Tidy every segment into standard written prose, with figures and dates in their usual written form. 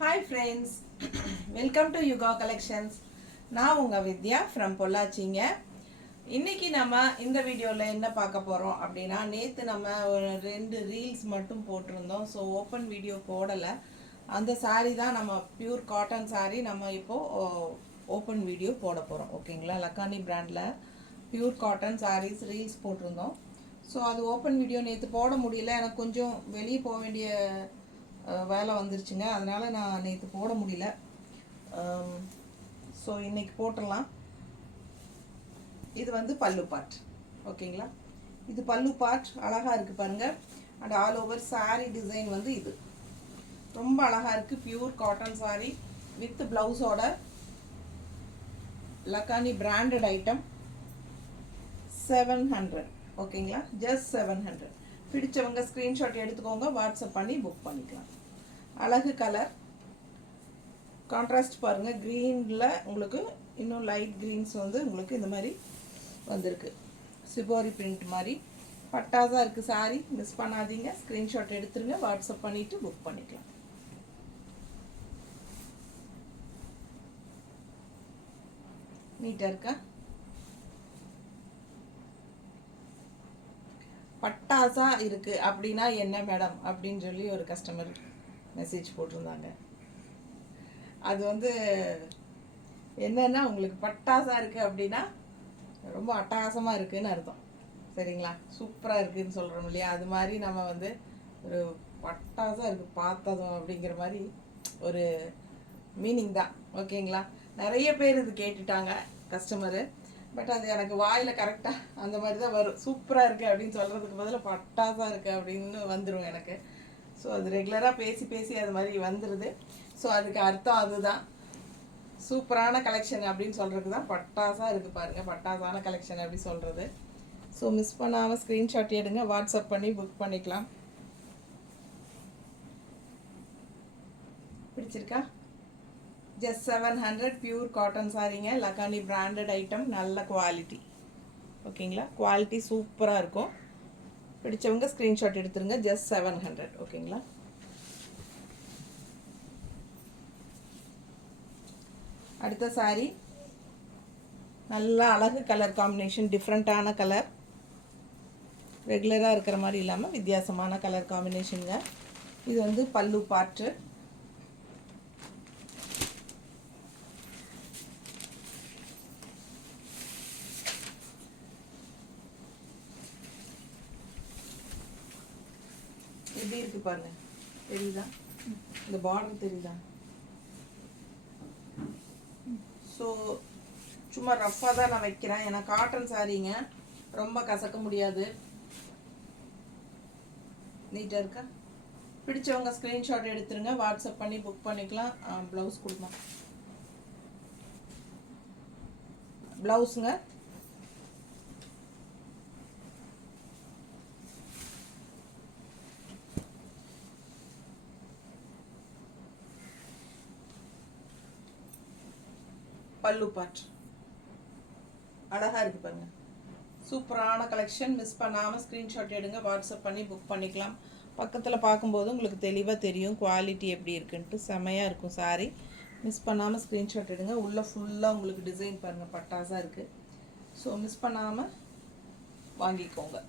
Hi friends, welcome to Yuga Collections. நான் உங்கள் வித்யா from பொள்ளாச்சிங்க. இன்றைக்கி நம்ம இந்த வீடியோவில் என்ன பார்க்க போகிறோம் அப்படின்னா, நேற்று நம்ம ஒரு 2 ரீல்ஸ் மட்டும் போட்டிருந்தோம். ஸோ ஓப்பன் வீடியோ போடலை. அந்த சாரீ தான் நம்ம பியூர் காட்டன் சாரீ நம்ம இப்போது ஓப்பன் வீடியோ போட போகிறோம். ஓகேங்களா, லக்கானி பிராண்டில் பியூர் காட்டன் சாரீஸ் ரீல்ஸ் போட்டிருந்தோம். ஸோ அது ஓப்பன் வீடியோ நேற்று போட முடியல, எனக்கு கொஞ்சம் வெளியே போக வேண்டிய வேலை வந்துருச்சுங்க. அதனால் நான் நேற்று போட முடியல. ஸோ இன்றைக்கி போட்டுடலாம். இது வந்து பல்லு பார்ட். ஓகேங்களா, இது பல்லு பார்ட் அழகாக இருக்குது பாருங்கள். And all over sari design வந்து இது ரொம்ப அழகாக இருக்குது. பியூர் காட்டன் சாரீ வித் ப்ளவுஸோட லக்கானி பிராண்டட் ஐட்டம் 700. ஓகேங்களா, ஜஸ்ட் 700. பிடிச்சவங்க ஸ்க்ரீன்ஷாட் எடுத்துக்கோங்க, வாட்ஸ்அப் பண்ணி புக் பண்ணிக்கலாம். அழகு கலர் கான்ட்ராஸ்ட் பாருங்கள். க்ரீனில் உங்களுக்கு இன்னும் லைட் க்ரீன்ஸ் வந்து உங்களுக்கு இந்த மாதிரி வந்திருக்கு. சிபோரி பிரிண்ட் மாதிரி பட்டாஸாக இருக்குது சாரி. மிஸ் பண்ணாதீங்க, ஸ்க்ரீன்ஷாட் எடுத்துருங்க, வாட்ஸ்அப் பண்ணிவிட்டு புக் பண்ணிக்கலாம். நீட்டாக இருக்கா? பட்டாஸாக இருக்குது அப்படின்னா என்ன மேடம் அப்படின்னு சொல்லி ஒரு கஸ்டமர் மெசேஜ் போட்டிருந்தாங்க. அது வந்து என்னென்னா, உங்களுக்கு பட்டாசாக இருக்குது அப்படின்னா ரொம்ப அட்டகாசமாக இருக்குதுன்னு அர்த்தம். சரிங்களா, சூப்பராக இருக்குதுன்னு சொல்கிறோம் இல்லையா, அது மாதிரி நம்ம வந்து ஒரு பட்டாசாக இருக்குது பார்த்ததும் அப்படிங்கிற மாதிரி ஒரு மீனிங் தான். ஓகேங்களா, நிறைய பேர் இது கேட்டுட்டாங்க கஸ்டமரு. பட் அது எனக்கு வாயில் கரெக்டாக அந்த மாதிரி தான் வரும். சூப்பராக இருக்குது அப்படின்னு சொல்கிறதுக்கு பதிலாக பட்டாசாக இருக்குது அப்படின்னு வந்துடும் எனக்கு. ஸோ அது ரெகுலராக பேசி பேசி அது மாதிரி வந்துடுது. ஸோ அதுக்கு அர்த்தம் அதுதான், சூப்பரான கலெக்ஷன் அப்படின்னு சொல்கிறதுக்கு தான் பட்டாசாக இருக்குது பாருங்கள், பட்டாசான கலெக்ஷன் அப்படி சொல்கிறது. ஸோ மிஸ் பண்ணாமல் ஸ்க்ரீன்ஷாட் எடுங்க, வாட்ஸ்அப் பண்ணி புக் பண்ணிக்கலாம். பிடிச்சிருக்கா? ஜஸ்ட் 700 பியூர் காட்டன் சாரீங்க, லக்கானி பிராண்டட் ஐட்டம், நல்ல குவாலிட்டி. ஓகேங்களா, குவாலிட்டி சூப்பராக இருக்கும். பிடிச்சவங்க ஸ்க்ரீன்ஷாட் எடுத்துருங்க, ஜஸ்ட் 700. ஓகேங்களா, அடுத்த சாரீ நல்லா அழகு கலர் காம்பினேஷன், டிஃப்ரெண்ட்டான கலர், ரெகுலராக இருக்கிற மாதிரி இல்லாமல் வித்தியாசமான கலர் காம்பினேஷனுங்க. இது வந்து பல்லு பார்ட்டு. எப்படி இருக்குது பாருங்க, தெரியுதா? இந்த பார்டர் தெரியுதா? ஸோ சும்மா ரஃப்பாக தான் நான் வைக்கிறேன், ஏன்னா காட்டன் சாரீங்க, ரொம்ப கசக்க முடியாது. நீட்டாக இருக்கா? பிடிச்சவங்க ஸ்க்ரீன்ஷாட் எடுத்துருங்க, வாட்ஸ்அப் பண்ணி புக் பண்ணிக்கலாம். ப்ளவுஸ் கொடுமா, ப்ளவுஸுங்க பல்லு பார்ட் அழகாக இருக்குது பாருங்கள். சூப்பரான கலெக்ஷன். மிஸ் பண்ணாமல் ஸ்க்ரீன்ஷாட் எடுங்க, வாட்ஸ்அப் பண்ணி புக் பண்ணிக்கலாம். பக்கத்தில் பார்க்கும்போது உங்களுக்கு தெளிவாக தெரியும் குவாலிட்டி எப்படி இருக்குன்ட்டு. செமையாக இருக்கும் சாரி. மிஸ் பண்ணாமல் ஸ்க்ரீன்ஷாட் எடுங்க. உள்ளே ஃபுல்லாக உங்களுக்கு டிசைன் பாருங்கள், பட்டாசாக இருக்குது. ஸோ மிஸ் பண்ணாமல் வாங்கிக்கோங்க.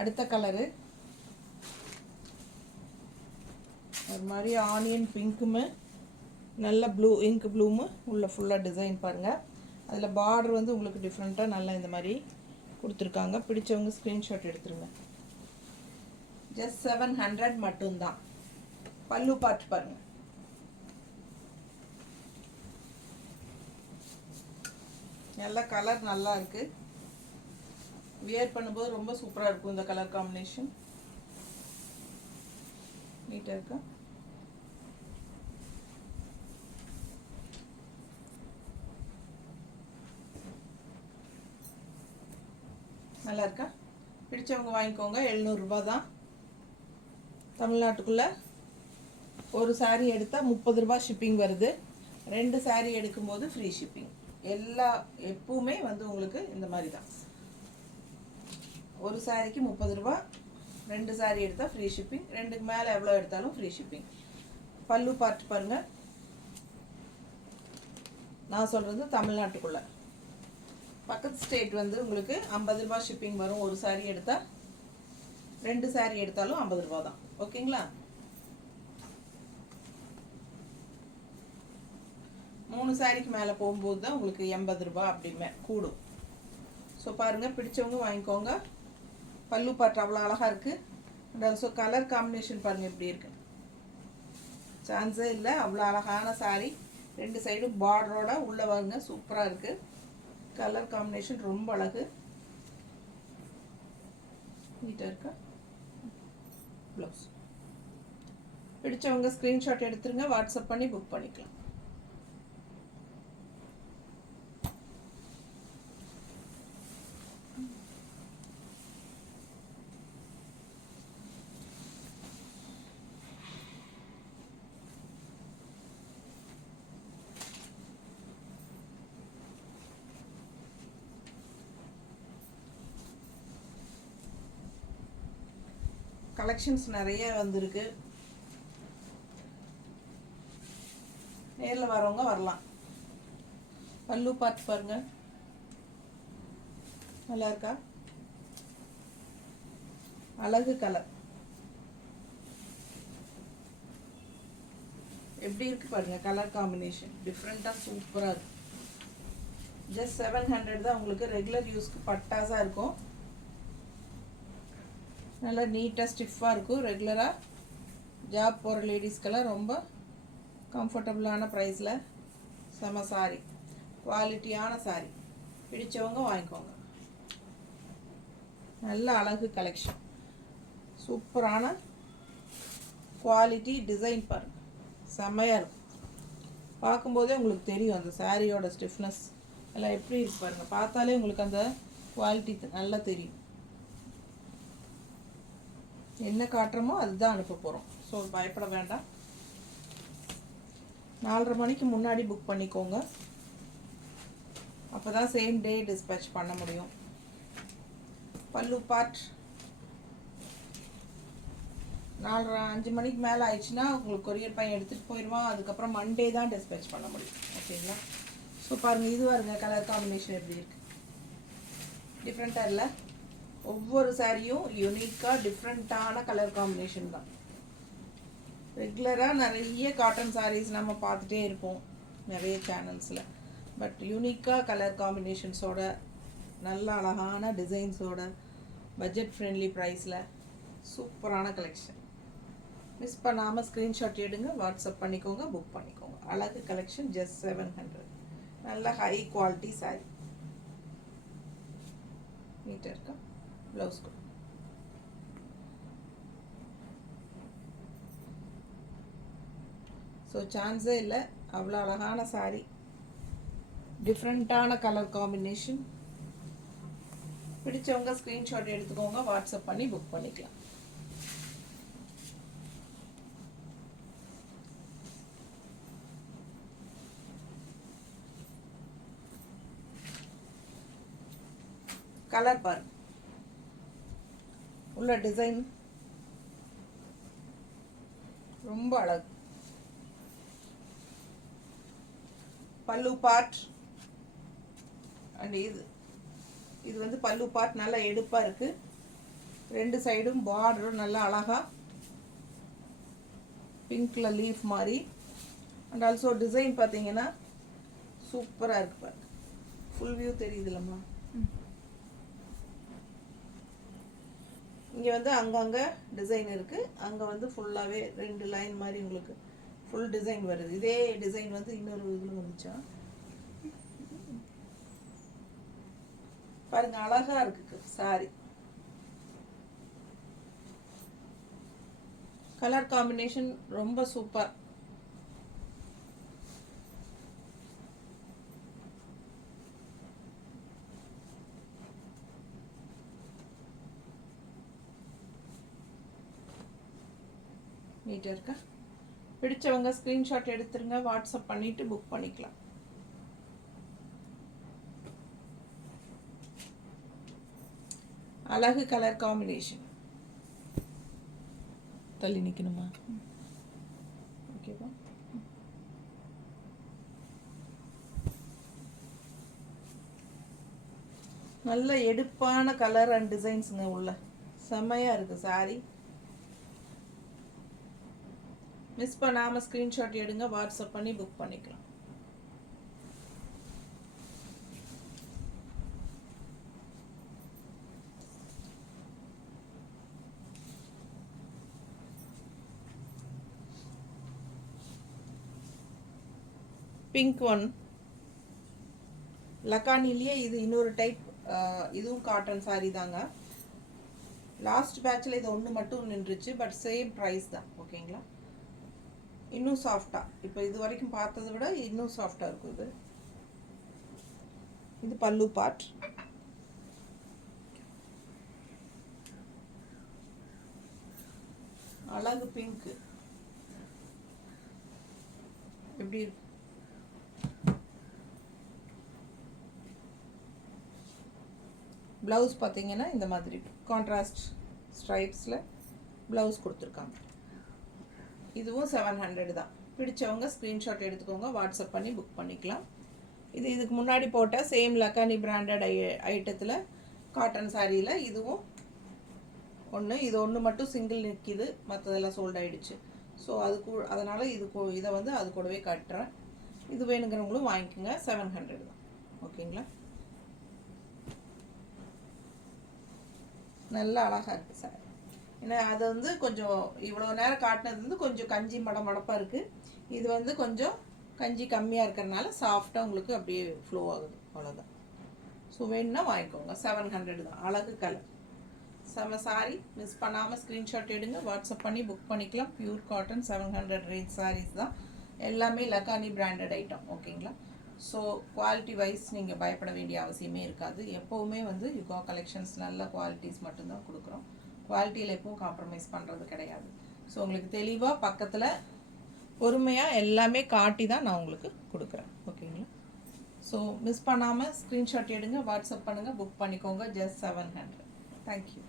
அடுத்த கலரு ஒரு மாதிரி ஆனியன் பிங்க்குமே நல்ல ப்ளூ, இங்க் ப்ளூமு, உள்ள ஃபுல்லாக டிசைன் பாருங்கள். அதில் பார்டர் வந்து உங்களுக்கு டிஃப்ரெண்ட்டாக நல்லா இந்த மாதிரி கொடுத்துருக்காங்க. பிடிச்சவங்க ஸ்க்ரீன்ஷாட் எடுத்துருங்க. ஜஸ்ட் 700 மட்டும்தான். பல்லு பார்ட் பாருங்கள், நல்ல கலர் நல்லா இருக்குது. வியர் பண்ணும்போது ரொம்ப சூப்பராக இருக்கும் இந்த கலர் காம்பினேஷன். நீட்டாக இருக்கா? நல்லா இருக்கா? பிடிச்சவங்க வாங்கிக்கோங்க. 700 ரூபா தான். தமிழ்நாட்டுக்குள்ளே ஒரு சாரீ எடுத்தால் 30 ரூபா ஷிப்பிங் வருது. 2 சாரீ எடுக்கும்போது ஃப்ரீ ஷிப்பிங். எப்பவுமே வந்து உங்களுக்கு இந்த மாதிரி தான். ஒரு சாரீக்கு 30 ரூபா, 2 சாரி எடுத்தால் ஃப்ரீ ஷிப்பிங், 2க்கு மேலே எவ்வளோ எடுத்தாலும் ஃப்ரீ ஷிப்பிங். பல்லு பார்ட் பாருங்கள், நான் சொல்கிறது தமிழ்நாட்டுக்குள்ளே. பக்கத்து ஸ்டேட் வந்து உங்களுக்கு 50 ரூபா ஷிப்பிங் வரும். ஒரு சாரி எடுத்தால், 2 சாரி எடுத்தாலும் 50 ரூபா தான். ஓகேங்களா? 3 சாரிக்கு மேலே போகும்போது தான் உங்களுக்கு 80 ரூபா அப்படிமே கூடும். ஸோ பாருங்கள், பிடிச்சவங்க வாங்கிக்கோங்க. பல்லு பார்ட் அவ்வளோ அழகாக இருக்குது. அண்ட் ஆல்சோ கலர் காம்பினேஷன் பாருங்கள் எப்படி இருக்கு, சான்ஸே இல்லை. அவ்வளோ அழகான சாரீ, 2 சைடும் பார்டரோட உள்ளே வாங்க, சூப்பராக இருக்குது. கலர் காம்பினேஷன் ரொம்ப அழகு, நீட்டாக இருக்கா. ப்ளவுஸ் பிடிச்சவங்க ஸ்க்ரீன்ஷாட் எடுத்துருங்க, வாட்ஸ்அப் பண்ணி புக் பண்ணிக்கலாம். கலெக்ஷன்ஸ் நிறைய வந்திருக்கு, நேரில் வரவங்க வரலாம். பல்லு பார்த்து பாருங்க, நல்லா இருக்கா, அழகு கலர் எப்படி இருக்கு பாருங்க. கலர் காம்பினேஷன் டிஃப்ரெண்ட்டாக சூப்பராக இருக்கு. ஜஸ்ட் 700 தான். உங்களுக்கு ரெகுலர் யூஸ்க்கு பட்டாஸாக இருக்கும். நல்லா நீட்டாக ஸ்டிஃபாக இருக்கும். ரெகுலராக ஜாப் போகிற லேடிஸ்க்கெல்லாம் ரொம்ப கம்ஃபர்டபுளான ப்ரைஸில் செம சாரி, குவாலிட்டியான சாரி. பிடிச்சவங்க வாங்கிக்கோங்க. நல்ல அழகு கலெக்ஷன், சூப்பரான குவாலிட்டி டிசைன் பாருங்கள், செம்மையாக இருக்கும். பார்க்கும்போதே உங்களுக்கு தெரியும் அந்த சாரியோட ஸ்டிஃப்னஸ் எல்லாம் எப்படி இருக்கு பாருங்கள். பார்த்தாலே உங்களுக்கு அந்த குவாலிட்டி நல்லா தெரியும். என்ன காட்டுறோமோ அதுதான் அனுப்ப போகிறோம். ஸோ பயப்பட வேண்டாம். 4:30 மணிக்கு முன்னாடி புக் பண்ணிக்கோங்க, அப்போ தான் சேம் டே டிஸ்பேச் பண்ண முடியும். பல்லு பார்ட் 4:30 5 மணிக்கு மேலே ஆயிடுச்சுன்னா உங்களுக்கு கொரியர் பையன் எடுத்துகிட்டு போயிடுவான். அதுக்கப்புறம் மண்டே தான் டிஸ்பேச் பண்ண முடியும். ஓகேங்களா? ஸோ பாருங்கள், இதுவாக இருங்க கலர் காம்பினேஷன் எப்படி இருக்குது, டிஃப்ரெண்ட்டாக இல்லை. ஒவ்வொரு சாரியும் யூனிக்காக டிஃப்ரெண்ட்டான கலர் காம்பினேஷன் தான். ரெகுலராக நிறைய காட்டன் சாரீஸ் நம்ம பார்த்துட்டே இருப்போம் நிறைய சேனல்ஸில். பட் யூனிக்காக கலர் காம்பினேஷன்ஸோட, நல்ல அழகான டிசைன்ஸோட, பட்ஜெட் ஃப்ரெண்ட்லி ப்ரைஸில் சூப்பரான கலெக்ஷன். மிஸ் பண்ணாமல் ஸ்க்ரீன்ஷாட் எடுங்க, வாட்ஸ்அப் பண்ணிக்கோங்க, புக் பண்ணிக்கோங்க. அழகு கலெக்ஷன் ஜஸ்ட் 700. நல்ல ஹை குவாலிட்டி சாரி, நீட்டாக இருக்கா. ப்ளவுஸ் கூட ஸோ சான்ஸே இல்லை, அவ்வளோ அழகான சாரி, டிஃப்ரெண்ட்டான கலர் காம்பினேஷன். பிடிச்சவங்க ஸ்க்ரீன்ஷாட் எடுத்துக்கோங்க, வாட்ஸ்அப் பண்ணி புக் பண்ணிக்கலாம். கலர் பாருங்க, உள்ள டிசைன் ரொம்ப அழகு. பல்லு பார்ட் அண்ட் இது வந்து பல்லு பார்ட் நல்லா எடுப்பாக இருக்குது. 2 சைடும் பார்டரும் நல்லா அழகாக பிங்க்கில் லீஃப் மாதிரி. அண்ட் ஆல்சோ டிசைன் பார்த்தீங்கன்னா சூப்பராக இருக்குது பாருங்க. ஃபுல் வியூ தெரியுது இல்லைம்மா? இங்கே வந்து அங்கங்கே டிசைன் இருக்குது, அங்கே வந்து ஃபுல்லாகவே 2 லைன் மாதிரி உங்களுக்கு ஃபுல் டிசைன் வருது. இதே டிசைன் வந்து இன்னொரு இதில் வந்துச்சா பாருங்க, அழகாக இருக்குது சாரி. கலர் காம்பினேஷன் ரொம்ப சூப்பர். நீட்டாக இருக்கா. பிடிச்சவங்க ஸ்க்ரீன்ஷாட் எடுத்துருங்க, வாட்ஸ்அப் பண்ணிவிட்டு புக் பண்ணிக்கலாம். அழகு கலர் காம்பினேஷன். தள்ளி நிற்கணுமா? ஓகேவா? நல்ல எடுப்பான கலர் அண்ட் டிசைன்ஸுங்க உள்ள செம்மையாக இருக்குது சாரீ. மிஸ் பண்ணாமல் ஸ்க்ரீன்ஷாட் எடுங்க, வாட்ஸ்அப் பண்ணி புக் பண்ணிக்கலாம். பிங்க் ஒன் லக்கானிலேயே இது இன்னொரு டைப். இதுவும் காட்டன் சாரீ தாங்க. லாஸ்ட் பேட்சில் இது ஒன்று மட்டும் நின்றுச்சு, பட் சேம் ப்ரைஸ் தான். ஓகேங்களா? இன்னும் சாஃப்டாக, இப்போ இது வரைக்கும் பார்த்ததை விட இன்னும் சாஃப்டாக இருக்கும் இது. இது பல்லு பார்ட். அழகு பிங்க்கு எப்படி இருக்கு? ப்ளவுஸ் பார்த்தீங்கன்னா இந்த மாதிரி கான்ட்ராஸ்ட் ஸ்ட்ரைப்ஸில் ப்ளவுஸ் கொடுத்துருக்காங்க. இதுவும் 700 தான். பிடிச்சவங்க ஸ்க்ரீன்ஷாட் எடுத்துக்கோங்க, வாட்ஸ்அப் பண்ணி புக் பண்ணிக்கலாம். இதுக்கு முன்னாடி போட்ட சேம் லக்கானி பிராண்டட் ஐட்டத்தில் காட்டன் சாரியில் இதுவும் ஒன்று. இது ஒன்று மட்டும் சிங்கிள் நிற்கிது, மற்றதெல்லாம் சோல்ட் ஆகிடுச்சு. ஸோ அதனால் இதை வந்து அது கூடவே காட்டுறேன். இது வேணுங்கிறவங்களும் வாங்கிக்கோங்க. 700 தான். ஓகேங்களா? நல்லா அழகாக இருக்குது சார். ஏன்னா அது வந்து கொஞ்சம் இவ்வளோ நேரம் காட்டினது வந்து கொஞ்சம் கஞ்சி மடப்பாக இருக்குது. இது வந்து கொஞ்சம் கஞ்சி கம்மியாக இருக்கிறதுனால சாஃப்டாக உங்களுக்கு அப்படியே ஃப்ளோ ஆகுது. அவ்வளோதான். ஸோ வேணும்னா வாங்கிக்கோங்க. 700 தான். அழகு கலர், செம சாரி. மிஸ் பண்ணாமல் ஸ்க்ரீன்ஷாட் எடுங்க, வாட்ஸ்அப் பண்ணி புக் பண்ணிக்கலாம். பியூர் காட்டன் 700 ரேஞ்ச் சாரீஸ் தான். எல்லாமே லக்கானி பிராண்டட் ஐட்டம். ஓகேங்களா? ஸோ குவாலிட்டி வைஸ் நீங்கள் பயப்பட வேண்டிய அவசியமே இருக்காது. எப்போவுமே வந்து யுகா கலெக்ஷன்ஸ் நல்ல குவாலிட்டிஸ் மட்டும்தான் கொடுக்குறோம். குவாலிட்டியில் எப்பவும் காம்ப்ரமைஸ் பண்ணுறது கிடையாது. ஸோ உங்களுக்கு தெளிவாக பக்கத்தில் பொறுமையாக எல்லாமே காட்டி தான் நான் உங்களுக்கு கொடுக்குறேன். ஓகேங்களா? ஸோ மிஸ் பண்ணாமல் ஸ்க்ரீன்ஷாட் எடுங்க, வாட்ஸ்அப் பண்ணுங்கள், புக் பண்ணிக்கோங்க. ஜஸ்ட் 700. தேங்க்யூ.